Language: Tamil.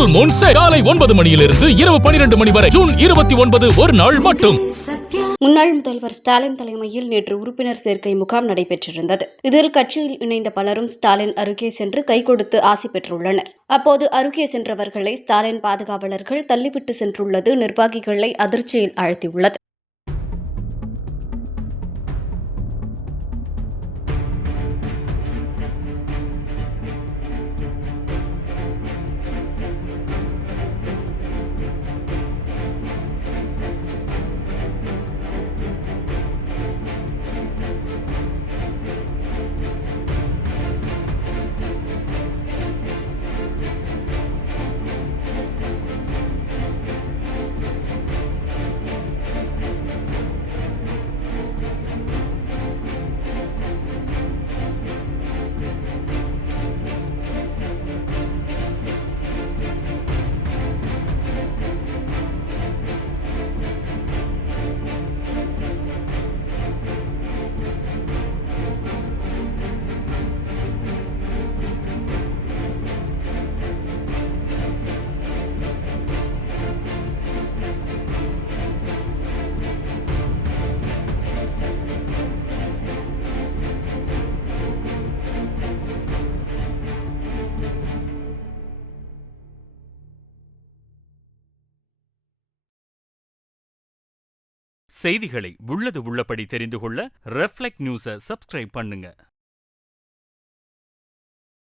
ஃபுல் மூன் சேல் காலை 9 மணியிலிருந்து இரவு 12 மணி வரை ஜூன் 29 ஒரு நாள் மட்டும். முன்னாள் முதல்வர் ஸ்டாலின் தலைமையில் நேற்று உறுப்பினர் சேர்க்கை முகாம் நடைபெற்றிருந்தது. இதில் கட்சியில் இணைந்த பலரும் ஸ்டாலின் அருகே சென்று கை கொடுத்து ஆசி பெற்றுள்ளனர். அப்போது அருகே சென்றவர்களை ஸ்டாலின் பாதுகாவலர்கள் தள்ளிவிட்டு சென்றுள்ளது நிர்வாகிகளை அதிர்ச்சியில் ஆழ்த்தியுள்ளது. செய்திகளை உள்ளது உள்ளபடி தெரிந்து கொள்ள ரெஃப்ளெக்ட் நியூஸை சப்ஸ்கிரைப் பண்ணுங்க.